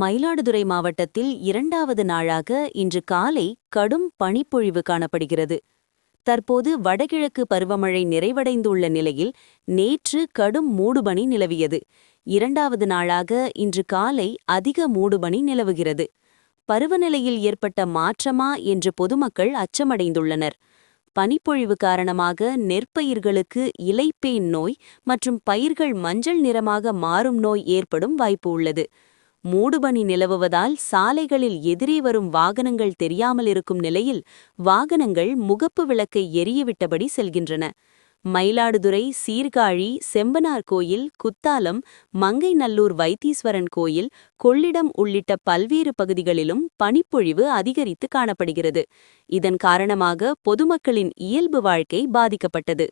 மயிலாடுதுறை மாவட்டத்தில் 2வது நாளாக இன்று காலை கடும் பனிப்பொழிவு காணப்படுகிறது. தற்போது வடகிழக்கு பருவமழை நிறைவடைந்துள்ள நிலையில் நேற்று கடும் மூடுபனி நிலவியது. 2வது நாளாக இன்று காலை அதிக மூடுபனி நிலவுகிறது. பருவநிலையில் ஏற்பட்ட மாற்றமா என்று பொதுமக்கள் அச்சமடைந்துள்ளனர். பனிப்பொழிவு காரணமாக நெற்பயிர்களுக்கு இலைப்பேன் நோய் மற்றும் பயிர்கள் மஞ்சள் நிறமாக மாறும் நோய் ஏற்படும் வாய்ப்பு உள்ளது. மூடுபனி நிலவுவதால் சாலைகளில் எதிரே வரும் வாகனங்கள் தெரியாமல் இருக்கும் நிலையில் வாகனங்கள் முகப்பு விளக்கை எரியவிட்டபடி செல்கின்றன. மயிலாடுதுறை சீர்காழி செம்பனார் கோயில், குத்தாலம், மங்கைநல்லூர் வைத்தீஸ்வரன் கோயில், கொள்ளிடம் உள்ளிட்ட பல்வேறு பகுதிகளிலும் பனிப்பொழிவு அதிகரித்து காணப்படுகிறது. இதன் காரணமாக பொதுமக்களின் இயல்பு வாழ்க்கை பாதிக்கப்பட்டது.